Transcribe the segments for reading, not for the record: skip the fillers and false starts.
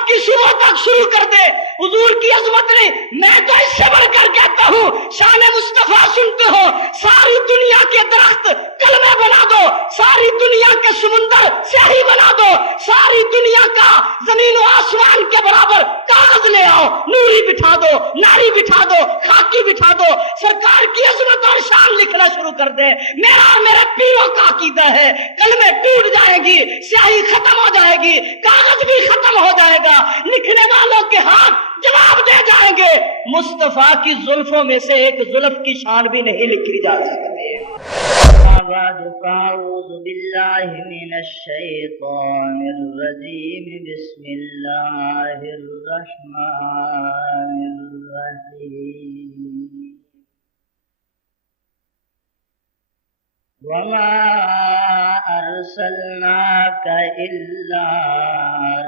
بات کی شروع تک شروع کر دے. حضور کی عظمت نے میں تو اس سے بڑھ کر کہتا ہوں شان مصطفیٰ سنتے ہو ساری دنیا کے درخت کلمہ بنا دو, ساری دنیا کے سمندر سیاہی بنا دو, ساری دنیا کا زمین و آسمان کے برابر کاغذ لے آؤ, نوری بٹھا دو, ناری بٹھا دو, خاکی بٹھا دو, سرکار کی عظمت اور شان لکھنا شروع کر دے. میرا اور میرے پیروں کا عقیدہ ہے کلمے ٹوٹ جائیں گی, سیاہی ختم ہو جائے گی, کاغذ بھی ختم ہو جائے گا, لکھنے والوں کے ہاتھ جواب دے جائیں گے. مصطفیٰ کی زلفوں میں سے ایک زلف کی شان بھی نہیں لکھی جا سکتی. بعد فاعوذ باللہ من الشیطان الرجیم بسم اللہ الرحمن الرحیم. وما ارسلناک الا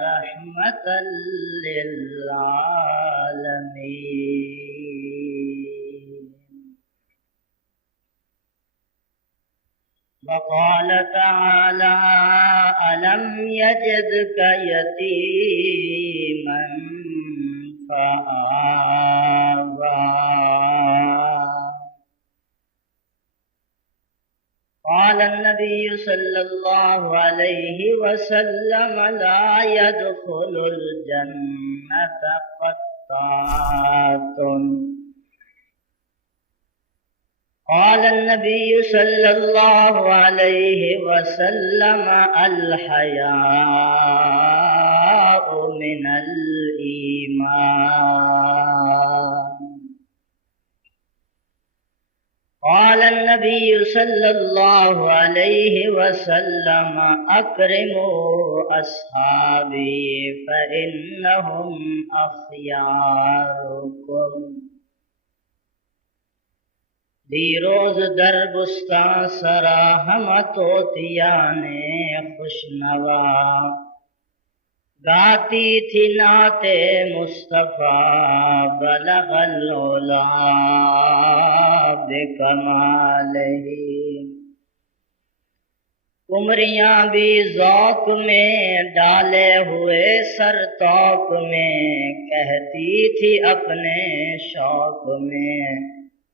رحمتا للعالمین. وقال تعالى ألم يجدك يتيما فآوى. قال النبي صلى الله عليه وسلم لا يدخل الجنة قطات. قال النبي صلى الله عليه وسلم الحياء من الإيمان. قال النبي صلى الله عليه وسلم أكرموا أصحابي فإنهم أخياركم. دی روز در بستان سرا ہم توتیان خوشنوا گاتی تھی نعت مصطفیٰ بلغ العلا بکمالہ. قمریاں بھی ذوق میں ڈالے ہوئے سر توق میں کہتی تھی اپنے شوق میں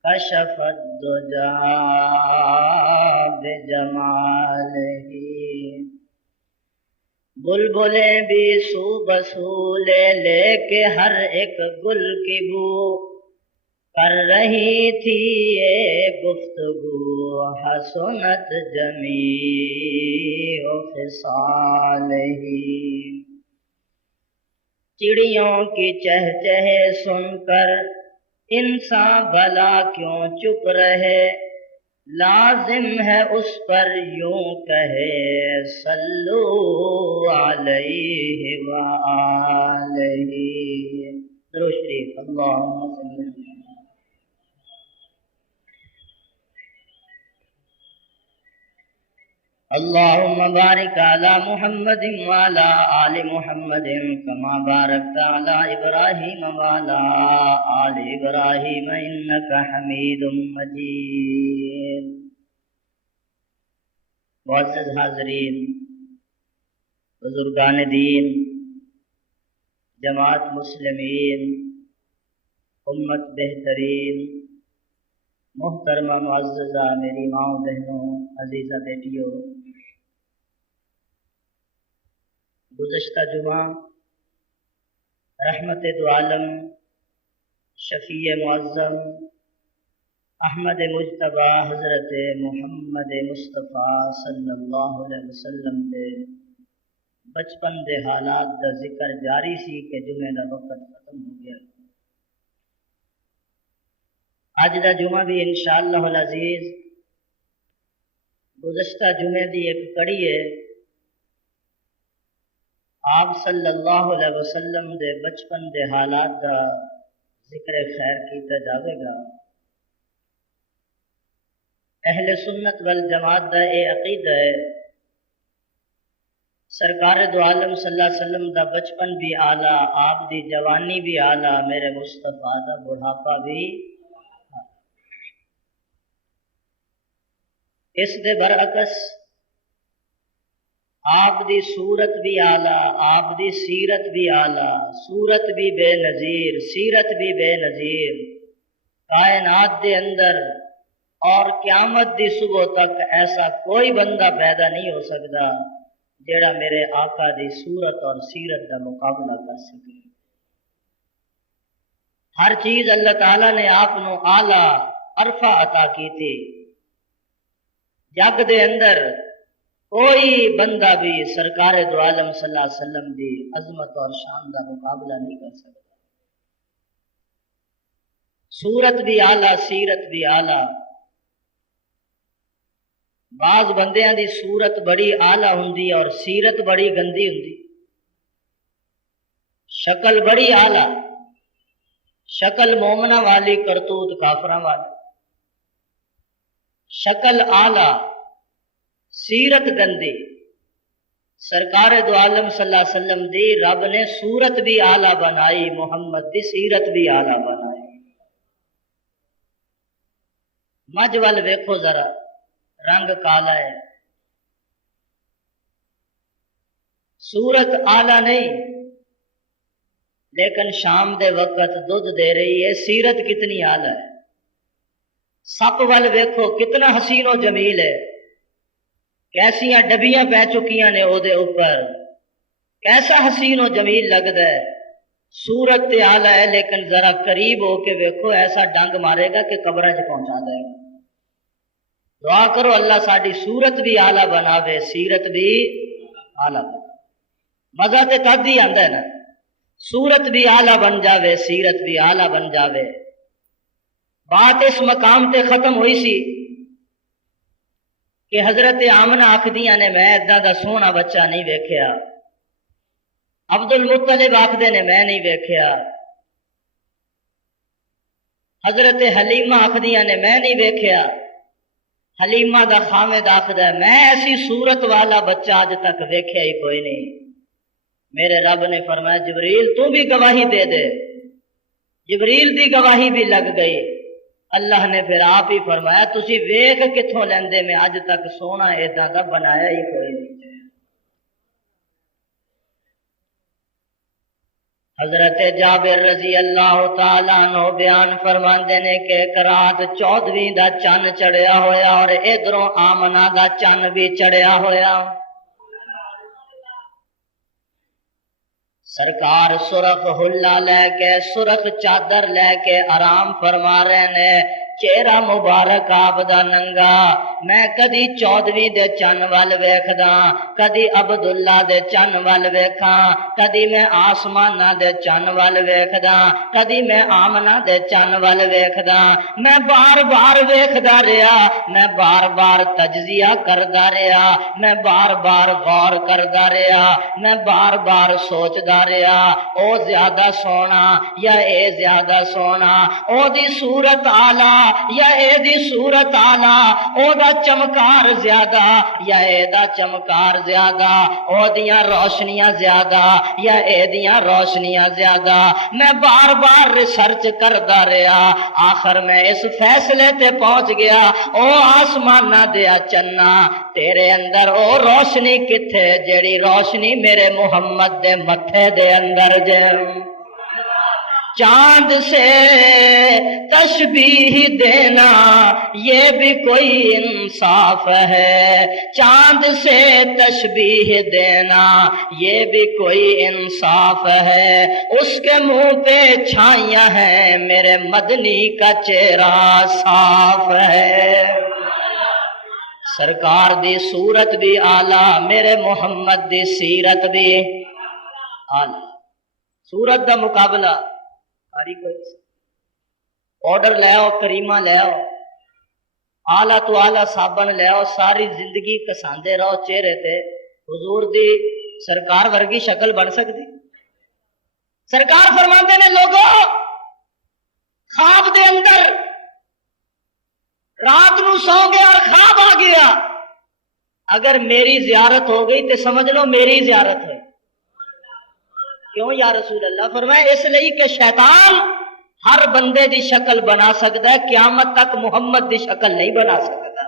کشف الدجا بجمالہ. بلبلیں بھی سو بسو لے لے کے ہر ایک گل کی بو کر رہی تھی یہ گفتگو حسنت جمیع خصالہ. چڑیوں کی چہچہے سن کر انسان بھلا کیوں چپ رہے, لازم ہے اس پر یوں کہے صلو علیہ وآلہ. درود شریف. اللہم صلی اللہم بارک علی محمد وعلی آل محمد کما بارکت علی ابراہیم وعلی آل ابراہیم انک حمید مجید. معزز حاضرین, بزرگان دین, جماعت مسلمین, امت بہترین, محترمہ معززہ میری ماؤں بہنوں, عزیزہ بیٹیوں, گزشتہ جمعہ رحمت دو عالم شفیع معظم احمد مجتبی حضرت محمد مصطفیٰ صلی اللہ علیہ وسلم دے بچپن دے حالات دا ذکر جاری سی کہ جمعے دا وقت ختم ہو گیا. اج دا جمعہ بھی انشاءاللہ العزیز گزشتہ جمعے دی ایک کڑی ہے. آپ صلی اللہ علیہ وسلم دے بچپن دے حالات دا ذکر خیر کیتا جاوے گا. اہل سنت والجماعت دا اے عقیدہ ہے سرکار دو عالم صلی اللہ علیہ وسلم دا بچپن بھی اعلیٰ, آپ دی جوانی بھی اعلیٰ, میرے مصطفیٰ دا بڑھاپا بھی. اس دے برعکس آپ دی صورت بھی آلہ، آپ دی سیرت بھی آلہ، صورت بھی بے نظیر، سیرت بھی بے نظیر۔ کائنات دے اندر اور قیامت دی صبح تک ایسا کوئی بندہ پیدا نہیں ہو سکتا جیڑا میرے آقا دی صورت اور سیرت کا مقابلہ کر سکے۔ ہر چیز اللہ تعالیٰ نے آپ نو آلہ عرفہ عطا کی تھی۔ جگ دے اندر کوئی بندہ بھی سرکار دو عالم صلی اللہ علیہ وسلم دی عظمت اور شان کا مقابلہ نہیں کر سکتا۔ صورت بھی آلہ، سیرت بھی آلہ۔ بعض بندیاں دی صورت بڑی آلہ ہوندی اور سیرت بڑی گندی ہوندی۔ شکل بڑی آلہ، شکل مومنہ والی، کرتوت کافراں والی۔ شکل آلہ، سیرت گندی۔ سرکار دو عالم صلی اللہ علیہ وسلم دی رب نے صورت بھی آلہ بنائی، محمد دی سیرت بھی آلہ بنائی۔ مجھ وال ویکھو ذرا، رنگ کالا ہے، صورت آلہ نہیں، لیکن شام دے وقت دودھ دے رہی ہے۔ سیرت کتنی آلہ ہے۔ سپ وال ویکھو کتنا حسین و جمیل ہے، کیسیاں ڈبیاں پہ چکیاں نے او دے اوپر، کیسا حسین و جمیل لگتا ہے۔ صورت تے آلہ ہے لیکن ذرا قریب ہو کے ویکھو ایسا ڈنگ مارے گا کہ قبرہ چ پہنچا دے گا۔ دعا کرو اللہ ساڈی صورت بھی آلہ بناوے، سیرت بھی آلہ بناوے۔ مزہ تے تد ہی آندا ہے نا، صورت بھی آلہ بن جاوے، سیرت بھی آلہ بن جاوے۔ بات اس مقام تے ختم ہوئی سی کہ حضرت آمنہ آکھدیاں نے میں اداں دا سونا بچہ نہیں ویکھیا، عبد المطلب آکھدے نے میں نہیں ویکھیا، حضرت حلیمہ آکھدیاں نے میں نہیں ویکھیا، حلیمہ دا خامد آکھدا ہے میں ایسی صورت والا بچہ اج تک ویکھیا ہی کوئی نہیں۔ میرے رب نے فرمایا جبریل تو بھی گواہی دے دے۔ جبریل دی گواہی بھی لگ گئی۔ اللہ نے پھر آپ ہی فرمایا تسی ویکھ کتھوں لیندے، میں اج تک سونا ایداں دا بنایا ہی کوئی نہیں۔ حضرت جابر رضی اللہ تعالیٰ عنہ بیان فرماندے نے کہ ایک رات 14ویں دا چن چڑھیا ہویا اور ادھروں آمنہ دا چن بھی چڑھیا ہویا۔ سرکار سرخ حلہ لے کے، سرخ چادر لے کے آرام فرما رہے نے، چہرہ مبارک آپ دا ننگا۔ میں کدی 14ویں دے چن وال ویکھدا، کدی عبداللہ دے چن وال ویکھاں، کدی میں آسمانہ دے چن وال ویکھدا، کدی میں آمنہ دے چن وال ویکھدا۔ میں بار بار ویکھدا رہیا، میں بار بار تجزیہ کردا رہیا، میں بار بار غور کردا رہیا، میں بار بار سوچدا رہیا او زیادہ سونا یا اے زیادہ سونا، او دی صورت آلہ یا اے دی صورت آلہ، او دا چمکار زیادہ یا اے دا چمکار زیادہ، او دیاں روشنیاں زیادہ یا اے دیاں روشنیاں زیادہ۔ میں بار بار ریسرچ کردا رہیا، آخر میں اس فیصلے تے پہنچ گیا او آسمانہ دیا چنا تیرے اندر او روشنی کتھے جیڑی روشنی میرے محمد دے متھے دے اندر جم۔ چاند سے تشبیہ دینا یہ بھی کوئی انصاف ہے، چاند سے تشبیہ دینا یہ بھی کوئی انصاف ہے، اس کے منہ پہ چھائیاں ہیں میرے مدنی کا چہرہ صاف ہے۔ سرکار دی صورت بھی آلہ، میرے محمد دی سیرت بھی آلہ۔ صورت دا مقابلہ پاؤڈر لے آؤ، کریمہ لے آؤ، آلہ تو آلہ صابن لے آؤ، ساری زندگی کساندے رہو چہرے تے، حضور دی سرکار ورگی شکل بن سکتی؟ سرکار فرماندے نے لوگوں خواب دے اندر رات نو سو گیا اور خواب آ گیا، اگر میری زیارت ہو گئی تے سمجھ لو میری زیارت ہوئی۔ کیوں یا رسول اللہ؟ فرمایا اس لیے کہ شیطان ہر بندے دی شکل بنا سکتا ہے، قیامت تک محمد دی شکل نہیں بنا سکتا۔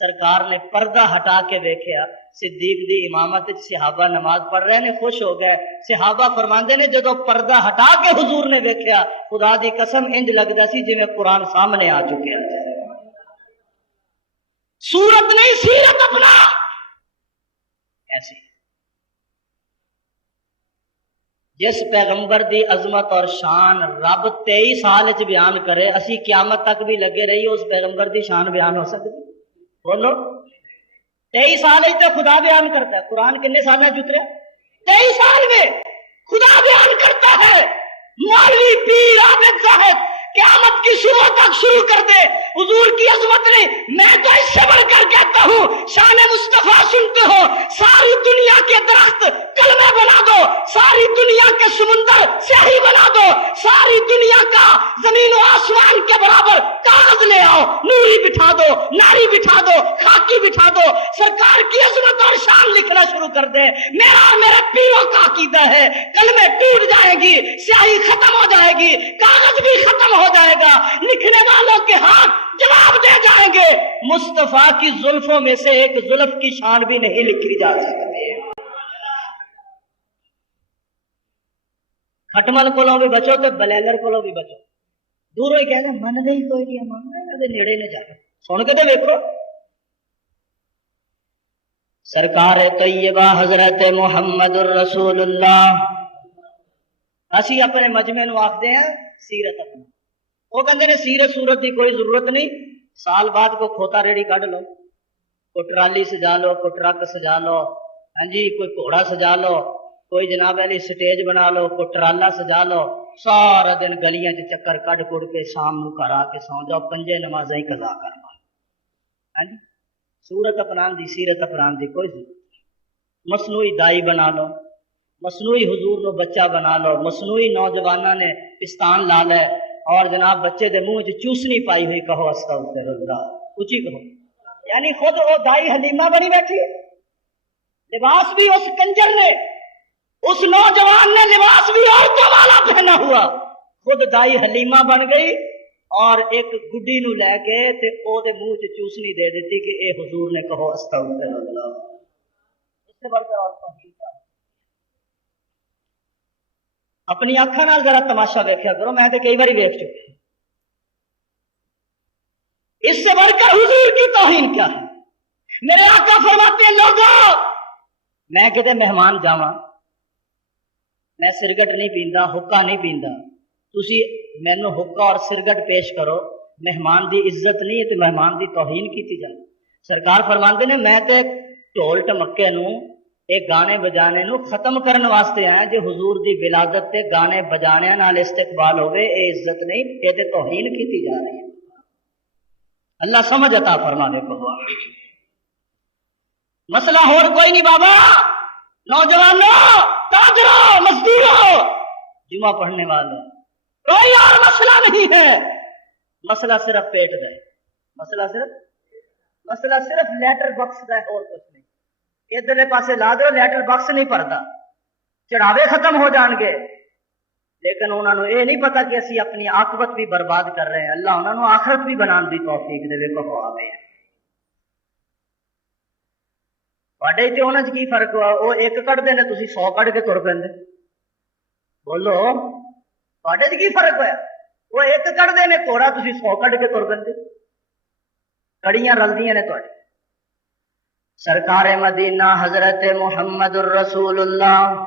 سرکار نے پردہ ہٹا کے دیکھا صدیق دی امامت صحابہ نماز پڑھ رہے نے خوش ہو گئے صحابہ فرماندے نے جدو پردہ ہٹا کے حضور نے دیکھا خدا دی قسم انج لگدا سی جویں قرآن سامنے آ چکے ہیں صورت نہیں سیرت اپنا ایسی جس پیغمبر دی عظمت اور شان رب 23 سال چ بیان کرے اسی قیامت تک بھی لگے رہی اس پیغمبر دی شان بیان ہو سکتی بولو 23 سال تو خدا بیان کرتا ہے قرآن کتنے سال میں اتریا 23 سال میں خدا بیان کرتا ہے مولوی پیر عابد زاہد قیامت کی شروع تک شروع کر دے حضور کی عظمت نہیں میں تو اس سے بڑھ کر کہتا ہوں شان مصطفیٰ سنتے ہو ساری دنیا کے درخت کلمہ بنا دو ساری دنیا کے سمندر سیاہی بنا دو ساری دنیا کا زمین و آسمان کے برابر کاغذ لے آؤ نوری بٹھا دو ناری بٹھا دو خاکی بٹھا دو سرکار کی عظمت اور شان لکھنا شروع کر دے میرا اور میرے پیروں کا عقیدہ ہے کلمے ٹوٹ جائے گی سیاہی ختم ہو جائے گی کاغذ بھی ختم ہو جائے گا لکھنے والوں کے ہاتھ جواب دے جائیں گے مصطفیٰ کی زلفوں میں سے ایک زلف کی شان بھی نہیں لکھی جا سکتی کھٹمل کولوں بھی بچو تو بلیلر کولوں بھی بچو دوروں ہی کہنا من نہیں کوئی نہیں من نیڑے نے جانا سن کے تو دیکھو سرکار طیبہ حضرت محمد الرسول اللہ اسی اپنے مجمع نو آخدے ہیں سیرت اپنا وہ کہتے ہیں سیرت سورت کی کوئی ضرورت نہیں سال بعد کو کھوتا ریڑی کڈ لو کوئی ٹرالی سجا لو کوئی ٹرک سجا لو ہاں جی کوئی گھوڑا سجا لو کوئی جناب علی سٹیج بنا لو کوئی ٹرالا سجا لو سارا دن گلیاں چ چکر کڈ کڑ کے شام نو گھر آ کے سو جاؤ 5 نمازاں ہی قضا کر لو ہاں جی سورت اپنان دی سیرت اپنان دی کوئی ضرورت نہیں مصنوعی دائی بنا لو مصنوعی حضور نو بچہ بنا لو مصنوعی نوجوانوں نے پستان لا لے اور جناب بچے دے منہ چوسنی پائی ہوئی کہو استغفر اللہ اچھی کہو یعنی خود وہ دائی حلیمہ بنی بیٹھی لباس بھی اس کنجر نے اس نوجوان نے لباس بھی عورتوں والا پہنا ہوا خود دائی حلیمہ بن گئی اور ایک گڈی نو لے کے تے او دے منہ چوسنی دے دیتی کہ اے حضور نے کہو استغفر اللہ اس سے بڑھ کر عورتوں کی اپنی آنکھاں نال ذرا تماشا دیکھا کرو میں تے کئی باری دیکھ چکا اس سے بڑھ کر حضور کی توہین کیا ہے میرے آقا فرماتے ہیں لوگوں میں کتے مہمان جاواں میں سرگٹ نہیں پیندا حقہ نہیں پیندا تسی مینوں حقہ اور سرگٹ پیش کرو مہمان دی عزت نہیں ہے تے مہمان دی توہین کیتی جائے سرکار فرماندے نے میں تے ڈھول ٹمکے نو ایک گانے بجانے نو ختم کرنے واسطے ہیں جو حضور دی ولادت تے گانے بجانے نال استقبال ہوئے اے عزت نہیں اے تے توہین کیتی جا رہی ہے اللہ سمجھ عطا فرما دے کو مسئلہ اور کوئی نہیں بابا نوجوانوں تاجروں مزدوروں جمعہ پڑھنے والوں کوئی اور مسئلہ نہیں ہے مسئلہ صرف پیٹ کا ہے مسئلہ صرف لیٹر باکس کا ہے اور کچھ نہیں ادھرلے پاسے لا دو لیٹر باکس نہیں پڑتا چڑھاوے ختم ہو جان گے لیکن انہوں نے یہ نہیں پتا کہ اسی اپنی عاقبت بھی برباد کر رہے ہیں اللہ انہوں نے آخرت بھی بنان دی توفیق دے کو آوے واڈے تے انہاں وچ کی فرق ہوا وہ ایک کڈ دے نے تسی 100 کڈ کے تر پیندے بولو واڈے وچ کی فرق ہویا وہ ایک کڈ دے نے کوڑا تسی 100 کڈ کے تر پیندے کڑیاں رلدیاں نے تواڈے سرکار مدینہ حضرت محمد الرسول اللہ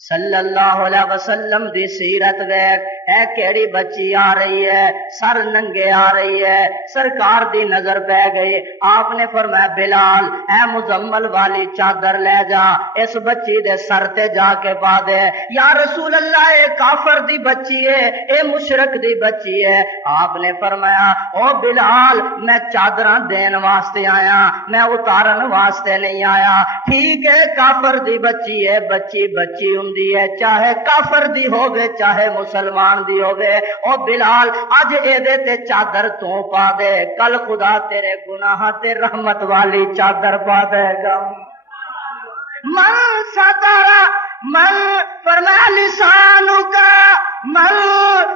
صلی اللہ علیہ وسلم دی سیرت دیکھ اے کیڑی بچی آ رہی ہے سر ننگے آ رہی ہے سرکار دی نظر پہ گئی آپ نے فرمایا بلال اے مزمل والی چادر لے جا اس بچی دے سر تے جا کے پا دے یا رسول اللہ اے کافر دی بچی ہے اے مشرک دی بچی ہے آپ نے فرمایا او بلال میں چادراں دین واسطے آیا میں اتارن واسطے نہیں آیا ٹھیک ہے کافر دی بچی ہے بچی بچی ہے چاہے کافر دی ہوگے چاہے مسلمان دی ہوگے او بلال اج اے دے تے چادر تو پا دے کل خدا تیرے گناہ تے رحمت والی چادر پا دے گا من ستارا من فرما لسانو کا من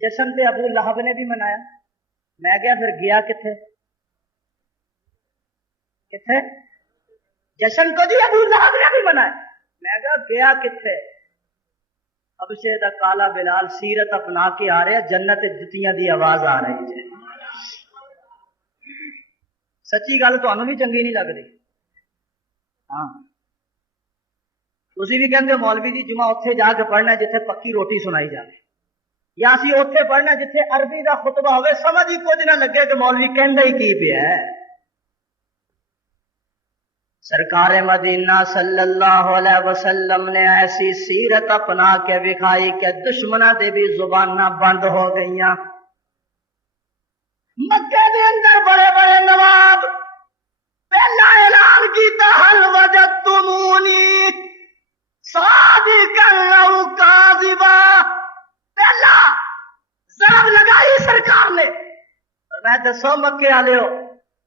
جشن تے ابو لہب نے بھی منایا. میں گیا پھر گیا کتنے کتنے جشن کو جی ابو لہب نے بھی منایا. میں گیا کتنے حبشے دا کالا بلال سیرت اپنا کے آ رہا جنت جتیاں دی آواز آ رہی ہے. سچی گل تمہیں بھی چنگی نہیں لگتی. ہاں تسی بھی کہندے مولوی جی جمعہ اتنے جا کے پڑھنا جتھے پکی روٹی سنائی جائے یا اسی اتنے پڑھنا جتھے عربی دا خطبہ ہوئے سمجھ ہی کچھ نہ لگے کہ مولوی کہندا ہی کی پیا ہے. سرکار مدینہ صلی اللہ علیہ وسلم نے ایسی سیرت اپنا کے دکھائی کہ دشمنوں دے بھی زباناں بند ہو گئیاں. مکے دے اندر بڑے بڑے نواب پہلا اعلان کیتا حل وجدتمونی صادقا او کاذبا. پہلا ضرب لگائی سرکار نے. اور میں دسو مکے والے ہو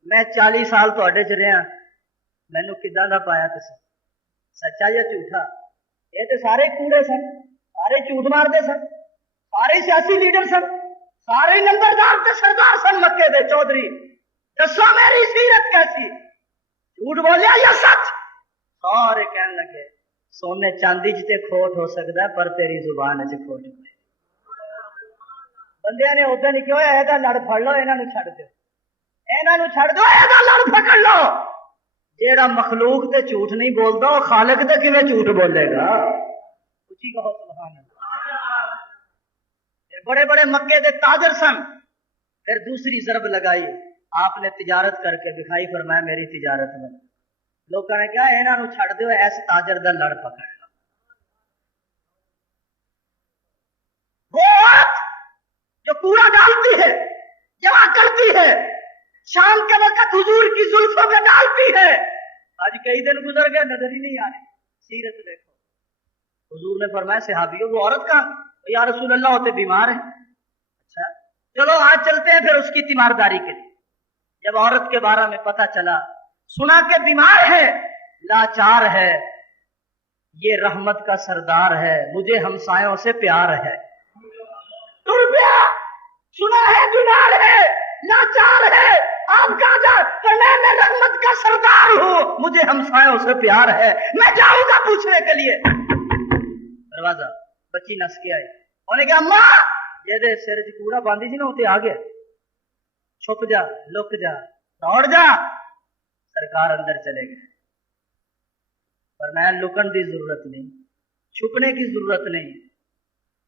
میں 40 سال تواڈے چ رہا مینوں کداں دا پایا تسی سچا یا جھوٹا؟ یہ تو سارے کوڑے سن سارے جھوٹ مارتے سن سارے سیاسی لیڈر سن سارے نمبردار تے سردار سن مکے دے چودھری. دسو میری سیرت کیسی جھوٹ بولیا یا سچ؟ سارے کہنے لگے سونے چاندی جتے کھوٹ ہو سکتا ہے پر تیری زبان چ کھوٹ ہوئے. بندیاں نے ادھر نہیں کہا یہ لڑ پڑ لو انہوں چھڑ دو انہوں چھڑ دو یہ لڑ پکڑ لو. جیڑا مخلوق تے جھوٹ نہیں بولتا وہ خالق تے کیویں جھوٹ بولے گا؟ اچھی کہو سبحان اللہ. بڑے بڑے مکے دے تاجر سن. پھر دوسری ضرب لگائی آپ نے تجارت کر کے دکھائی فرمایا میری تجارت میں. لوگوں نے کہا انہوں چھڑ دو ایس تاجر دا لڑ پکڑ لو. وہ عورت جو کوڑا ڈالتی ہے جمع کرتی ہے شام کے وقت حضور کی زلفوں میں ڈالتی ہے. آج کئی دن گزر گئے نظر ہی نہیں آ رہی. سیرت دیکھو. حضور نے فرمایا صحابیوں وہ عورت کہاں؟ یا رسول اللہ ہوتے بیمار ہیں. اچھا چلو آج چلتے ہیں پھر اس کی تیمارداری کے لیے. جب عورت کے بارے میں پتہ چلا سنا کہ بیمار ہے لاچار ہے یہ رحمت کا سردار ہے مجھے ہمسایوں سے پیار ہے. روپیہ سنا ہے بیمار ہے لاچار ہے آپ کہاں جا میں رحمت کا سردار ہوں مجھے ہمسایوں سے پیار ہے میں جاؤں گا پوچھنے کے لیے. دروازہ بچی نس کے آئی. انہوں نے کہا اماں جے سر چ کوڑا باندھی سی نا اتنے آ گیا چھپ جا لک جا دوڑ جا. سرکار اندر چلے گئے. پر میں لکن کی ضرورت نہیں چھپنے کی ضرورت نہیں.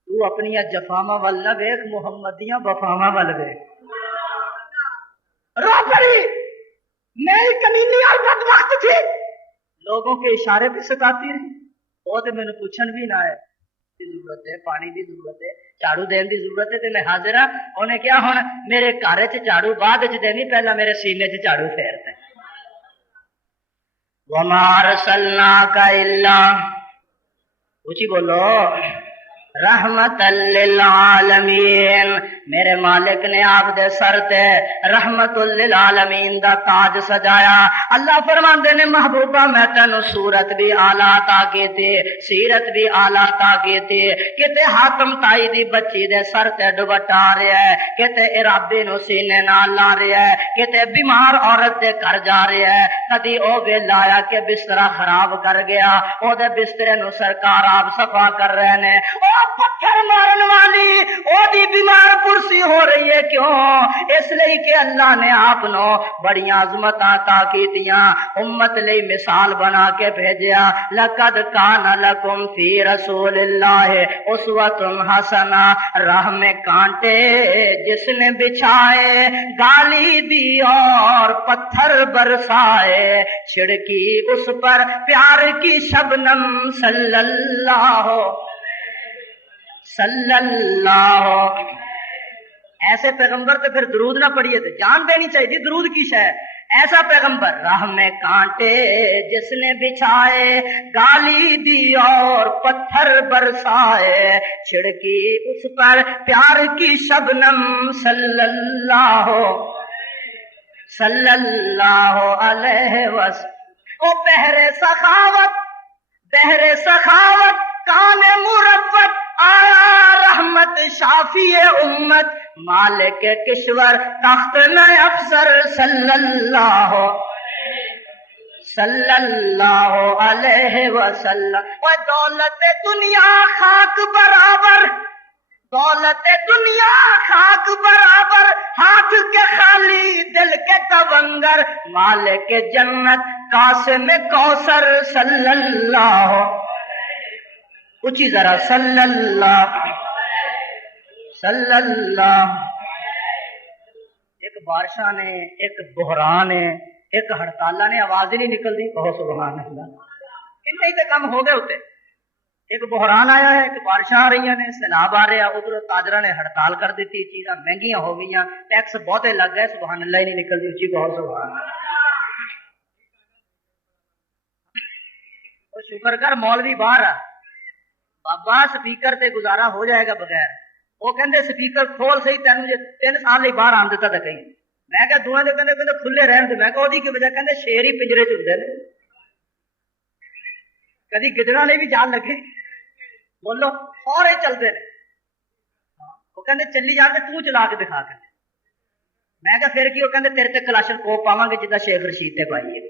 تو اپنی جفاواں ول نہ ویکھ محمد دیاں وفاواں ول ویکھ. رو پڑی میں کمینی اور بدبخت تھی لوگوں کے اشارے پہ ستاتی رہی. وہ تو مینوں پوچھن بھی نہ آئے کی ضرورت ہے پانی دی ضرورت ہے جھاڑو دین دی ضرورت ہے تے میں حاضر ہاں. انہیں کیا ہن میرے گھر چ جھاڑو بعد چ دینی پہلا میرے سینے چ جھاڑو پھیر دے. وما ارسلناک الا اونچی بولو رحمت للعالمین. میرے مالک نے آپ دے سر تے رحمت للعالمین دا تاج سجایا. اللہ فرماندے نے محبوبہ میں تینو صورت بھی اعلیٰ عطا کیتی سیرت بھی اعلیٰ عطا کیتی. کتے حاتم تائی دی بچی دے سر تے دوپٹہ آ رہا ہے کتے ارابی نو سینے نال لا رہا ہے کتے بیمار عورت دے گھر جا رہا ہے. کدی او ویلا آیا کہ بستر خراب کر گیا او دے بسترے نو سرکار آپ صفا کر رہے نے. پتھر مارن والی او دی بیمار پرسی ہو رہی ہے کیوں؟ اس لیے کہ اللہ نے آپ نو بڑی عظمت عطا کیتیاں امت لئی مثال بنا کے بھیجیا. لقد کان لکم فی رسول اللہ اسوۃ حسنہ. راہ میں کانٹے جس نے بچھائے گالی دی اور پتھر برسائے چھڑکی اس پر پیار کی شبنم صلی اللہ. ایسے پیغمبر تو پھر درود نہ پڑھیے تو جان دینی چاہیے درود کی شے. ایسا پیغمبر راہ میں کانٹے جس نے بچھائے گالی دی اور پتھر برسائے چھڑکی اس پر پیار کی شبنم صلی اللہ علیہ وسلم. او بہر سخاوت کان مروت آیا رحمت شافی امت مالک کشور تخت میں افسر صلی اللہ علیہ وسلم. اور دولت دنیا خاک برابر، دولت دنیا خاک برابر، ہاتھ کے خالی دل کے تونگر، مالک جنت قاسم کوثر صلی اللہ. اونچی ذرا صلی اللہ. ایک بارشاں نے، ایک بحران ہے، ایک ہڑتالا نے، آواز ہی نہیں نکلتی. کہو سبحان اللہ. انہیں ہی تو کم ہو گئے ہوتے. ایک بحران آیا ہے، ایک بارشاں آ رہی ہیں، سیلاب آ رہا، ادھر تاجرہ نے ہڑتال کر دیتی، چیزاں مہنگیاں ہو گئی، ٹیکس بہتے لگ گئے. سبحان اللہ ہی نہیں نکلتی. اونچی کہو سبحان اللہ. شکر کر مولوی باہر آ بابا سپیکر تے گزارا ہو جائے گا بغیر. وہ کہندے سپیکر کھول صحیح، تینوں جے 3 سال لئی باہر آن دیتا تے کہیں. میں کہا دوئے دے کہندے کھلے رہن دے. میں کہا اودی کی وجہ؟ کہندے شیر ہی پنجرے چ ہوندے نے، کدی گدڑا نہیں بھی جان لگے بولو سارے چلتے ہیں. وہ کہندے چلی جا کے تو چلا کے دکھا کے. میں کہا پھر کی؟ وہ کہندے تیرے تے کلاشن کوپ پاواں گے جدا شیخ رشید تے پائی ہے.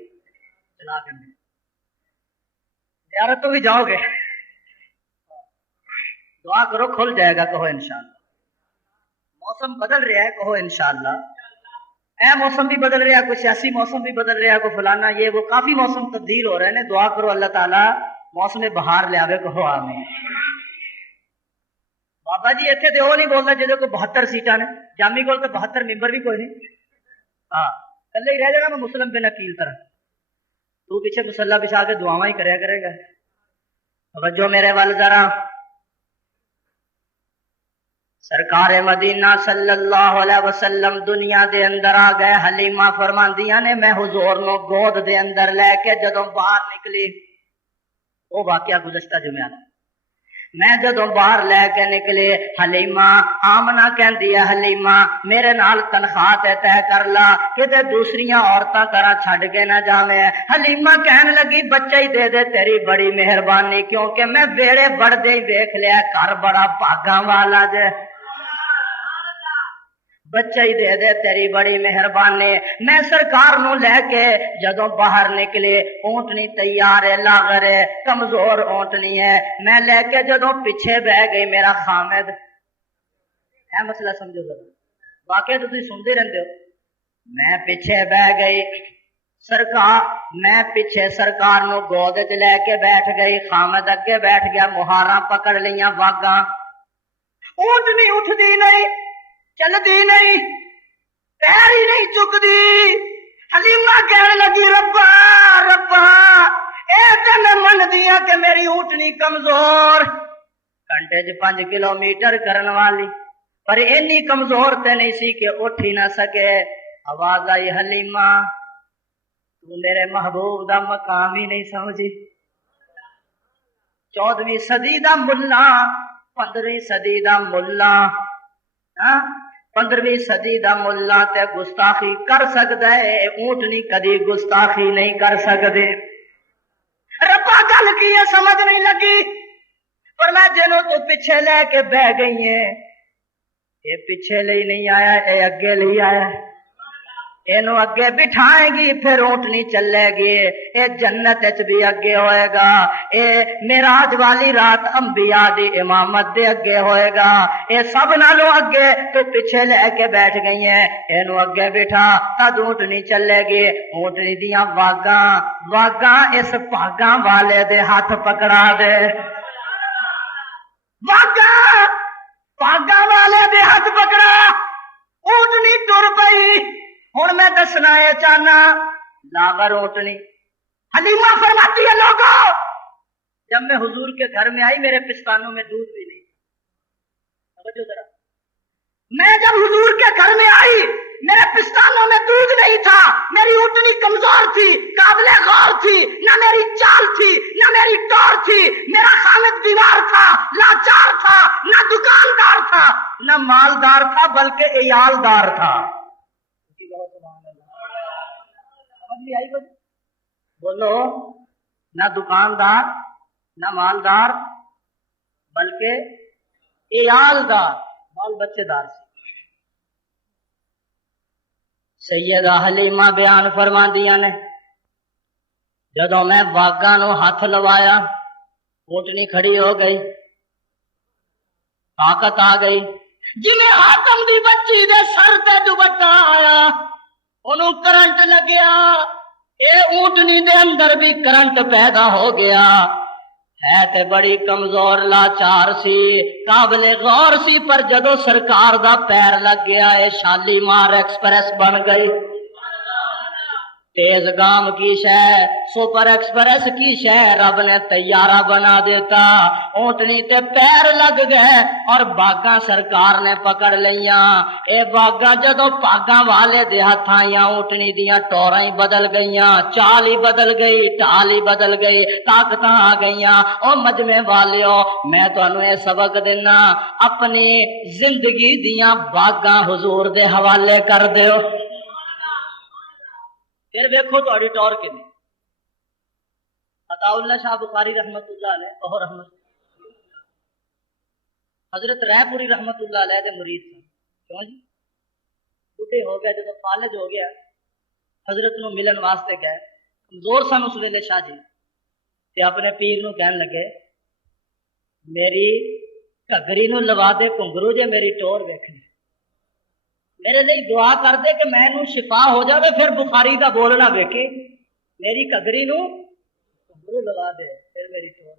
چلا کے زیارت تو بھی جاؤ گے. دعا کرو کھل جائے گا. کہو انشاءاللہ. موسم بدل رہا ہے. کہو انشاءاللہ. اے موسم بھی بدل رہا ہے، کوئی سیاسی موسم بھی بدل رہا ہے، کوئی فلانا یہ وہ، کافی موسم تبدیل ہو رہے ہیں. دعا کرو اللہ تعالیٰ موسم بہار لے آوے. کہو آمین. بابا جی اتنے تو وہ نہیں بولتا جہاں کو 72 سیٹاں نے. جامی کو 72 ممبر بھی کوئی نہیں. ہاں کلے ہی رہ جانا میں مسلم بن عقیل طرح. تو پیچھے مسلح بچھا کے دعاواں ہی کرے گا. توجہ میرے وال ذرا. سرکار مدینہ صلی اللہ علیہ وسلم دنیا دے اندر آ گئے. حلیمہ فرماندیاں نے میں حضور نو گود دے اندر لے کے جدوں باہر نکلی، وہ واقعہ گزشتہ جمعہ، میں جدوں باہر لے کے نکلے، حلیمہ آمنہ کہندی ہے حلیمہ میرے نال تنخواہ تے طے کر لا کتے دوسریاں عورتاں طرح چھڈ کے نہ جاویں. حلیمہ کہن لگی بچہ ہی دے دے تیری بڑی مہربانی، کیونکہ میں ویڑے بڑھدے ہی دیکھ لیا گھر بڑا بھاگاں والا جے. بچہ ہی دے دے تیری بڑی مہربانی. میں سرکار نو لے کے جدوں باہر نکلے، اونٹنی تیار ہے، لاغر ہے، کمزور اونٹنی ہے. میں لے کے جدوں پیچھے بہ گئی میرا خامد. اے مسئلہ سمجھو ذرا، واقعہ تو تسی سنتے رہتے ہو. میں پیچھے بہ گئی، میں پیچھے سرکار نو گود چ لے کے بیٹھ گئی. خامد اگے بیٹھ گیا، مہاراں پکڑ لیاں واگاں. اونٹنی اٹھدی نہیں، چلدی نہیں، پیر ہی نہیں چکدی. حلیمہ کہنے لگی ربا ربا اے تے میں مندی ہاں کہ میری اونٹنی کمزور، گھنٹے 5 کلومیٹر کرن والی، پر اینی کمزور تے نہیں سی کہ اٹھ ہی نہ سکے. آواز آئی حلیمہ تو میرے محبوب دا مقام ہی نہیں سمجھی. 14ویں صدی دا ملا، 15ویں صدی دا ملا، 15ویں صدی دا ملا تے گستاخی کر سکتا ہے، اونٹنی کدی گستاخی نہیں کر سکتے. ربا گل کی ہے سمجھ نہیں لگی. پر میں جنوں تو پیچھے لے کے بہ گئی ہے، یہ پیچھے لے نہیں آیا، یہ اگے لے آیا. اینو اگے بٹھائے گی پھر اونٹنی چلے گی. اے جنت اچ بھی اگے ہوئے گا، اے معراج والی رات انبیاء دی امامت دے اگے ہوئے گا. اے سب نالوں اگے تو پیچھے لے کے بیٹھ گئی ہیں. اینو اگے بٹھا تد اونٹنی چلے گی. اونٹنی دیاں واگاں اس بھاگاں والے دے ہاتھ پکڑا دے. واگاں والے دے ہاتھ پکڑا، اونٹنی ٹر پئی. ہوں میں دسنا ہے چاہنا لاغر اونٹنی. حلیمہ فرماتی ہے لوگوں جب میں حضور کے گھر میں آئی میرے پستانوں میں دودھ بھی نہیں. توجہ ذرا، میں جب حضور کے گھر میں آئی میرے پستانوں میں دودھ نہیں تھا. میری اونٹنی کمزور تھی، قابل غور تھی، نہ میری چال تھی نہ میری ٹور تھی. میرا خامد بیمار تھا، لاچار تھا، نہ دکاندار تھا نہ مالدار تھا بلکہ عیالدار تھا. بولو، نہ دکاندار نہ مالدار بلکہ عیال دا بال بچے دار سی۔ سیدہ حلیمہ بیان فرماندیاں نے جدوں میں باغاں نو ہاتھ لوایا اونٹنی کھڑی ہو گئی، طاقت آ گئی، جویں حاتم دی بچی دے سر تے دوپٹہ آیا انہوں کرنٹ لگیا، اے اونٹنی دے اندر بھی کرنٹ پیدا ہو گیا، ہے تے بڑی کمزور لاچار سی، قابل غور سی، پر جدو سرکار دا پیر لگ گیا اے شالیمار ایکسپریس بن گئی۔ تیز گام کی شے، سپر ایکسپریس کی شے رب نے طیارہ بنا دیتا، اونٹنی تے پیر لگ گئے اور باغاں سرکار نے پکڑ لیاں۔ اے باغاں جدو پاگاں والے دے ہاتھ آئیاں اونٹنی دیاں ٹوراں ہی بدل گئیاں، چال ہی بدل گئی، ٹال ہی بدل گئی، طاقتاں آ گئیاں۔ او مجمع والیو میں تانوں اے سبق دینا، اپنی زندگی دیاں باغاں حضور دے حوالے کر دیو، پھر دیکھو تہاڈی ٹور کتنی۔ عطا اللہ شاہ بخاری رحمت اللہ علیہ اور رحمت حضرت رائے پوری رحمت اللہ علیہ دے مرید سن، کیوں جی بوڑھے ہو گئے، جب فالج ہو گیا حضرت نو ملن واسطے گئے، کمزور سن اس ویلے شاہ جی، تے اپنے پیر نو کہن لگے میری گھگری نو لوا دے گھنگرو جے میری ٹور ویکھنی، میرے لیے دعا کر دے کہ میں نو شفا ہو جاوے، پھر بخاری دا بولنا ویکھے، میری گھگری نو گھنگرو لوا دے پھر میری ٹور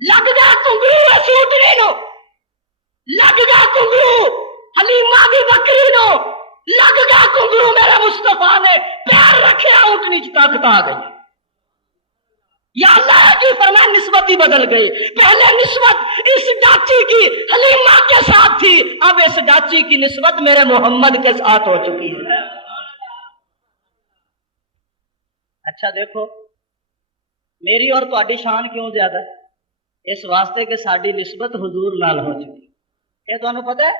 لگ گا گھنگرو سوٹنی نو، لگ گا گھنگرو حلیمہ دی بکری نو، لگ گا گھنگرو میرے مصطفیٰ نے پیر رکھے اونٹنی چ طاقت آ گئی۔ یا اللہ کی فرمان نسبت ہی بدل گئی، پہلے نسبت اس ڈاچی کی حلیمہ کے ساتھ تھی، اب اس ڈاچی کی نسبت میرے محمد کے ساتھ ہو چکی ہے۔ اچھا دیکھو میری اور تہاڈی شان کیوں زیادہ ہے؟ اس واسطے کہ ساری نسبت حضور نال ہو چکی۔ یہ تمہیں پتہ ہے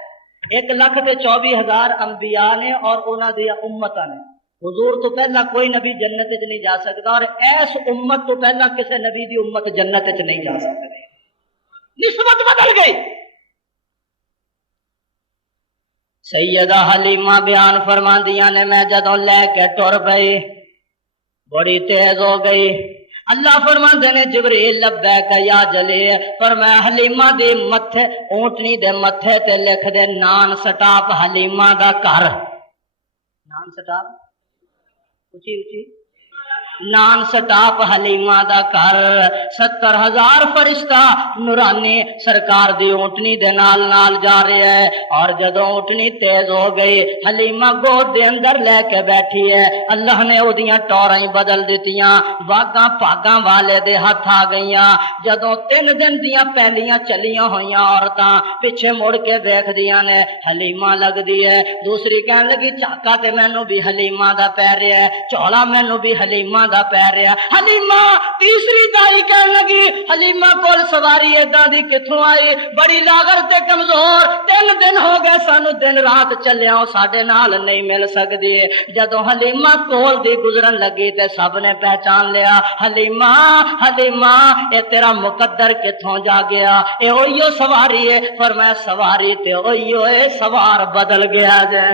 1,24,000 انبیاء نے اور انہاں دی امتاں نے، حضور تو پہلا کوئی نبی جنت وچ نہیں جا سکتا، اور ایس امت تو پہلا کسی نبی دی امت جنت وچ نہیں جا سکتی، نسبت بدل گئی۔ سیدہ حلیمہ بیان فرماندیاں نے میں جدوں لے کے ٹر پئی بڑی تیز ہو گئی، اللہ فرماندے نے جبریل لبیک یا جلیل، فرمایا حلیمہ دی متھے اونٹنی دے متھے تے لکھ دے نان سٹاپ حلیمہ دا گھر، نان سٹاپ اچھی اچھی، نان سٹاپ حلیمہ دا گھر، 70,000 فرشتہ نورانی سرکار دی اونٹنی دے نال نال جا رہے ہے، اور جدوں اونٹنی تیز ہو گئی حلیمہ گود دے اندر لے کے بیٹھی ہے، اللہ نے او دیاں ٹوراں ہی بدل دتیاں، واگاں پاگاں والے دے ہاتھ آ گئیاں۔ جدوں 3 دن دیاں پہلیاں چلیاں ہویاں عورتاں پیچھے مڑ کے دیکھ دیاں نے حلیمہ لگ دی ہے، دوسری کہن لگی چاکا تے مینوں بھی حلیمہ دا پہ رہا ہے، چولا مینوں بھی حلیمہ دا پہ رہا، حلیمہ تیسری دائی کہن لگی حلیمہ کول سواری ایداں دی کتھوں آئی، بڑی لاغر تے کمزور، 3 دن ہو گئے سانو دن رات چلیا ساڈے نال نہیں مل سکدی۔ جدوں حلیمہ کول دی گزرن لگی تے سب نے پہچان لیا، حلیمہ حلیمہ اے تیرا مقدر کتھوں جا گیا، اے اوہیو سواری ہے، فرمایا سواری تے اوہیو اے، سوار بدل گیا جے،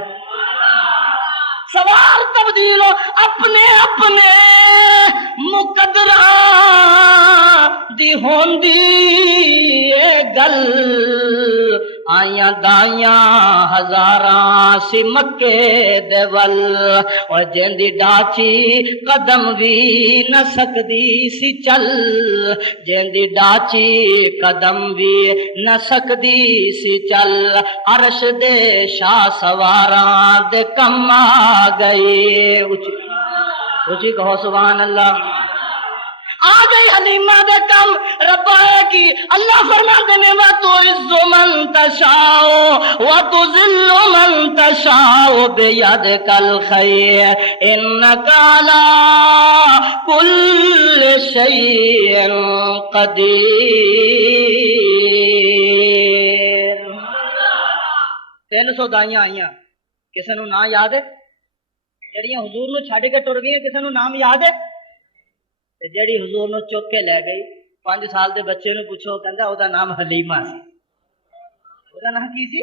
سوار تبدیل ہو، اپنے اپنے مقدرہ دی ہوندی اے گل، آئیاں دائیاں ہزاراں سی مکے دے ول، اور جیندی ڈاچی قدم بھی نہ سکدی سی چل، جیندی ڈاچی قدم بھی نہ سکدی سی چل، عرش دے شاہ سواراں دے کم آ گئی، اچھی کہو سبحان اللہ، آ گئی حلیمہ دے کم، رب آئے کی اللہ فرماتے نے وَتُعِزُّ مَن تَشَاءُ وَتُذِلُّ مَن تَشَاءُ بِيَدِكَ الْخَيْرُ إِنَّكَ عَلَىٰ كُلِّ شَيْءٍ قَدِيرٌ۔ 300 دائیاں آئیاں، کسے نو نام یاد ہے؟ جڑیاں حضور نو چھڈ کے ٹر گئیاں کسے نو نام یاد ہے؟ تے جڑی حضور نو چک کے لے گئی 5 سال دے بچے نو پوچھو کہندا او دا نام حلیمہ سی، ਉਹਦਾ ਨਾਂ ਕੀ ਸੀ?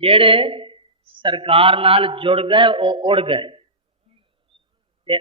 ਜਿਹੜੇ ਸਰਕਾਰ ਨਾਲ ਜੁੜ ਗਏ ਉਹ ਉੜ ਗਏ ਤੇ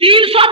300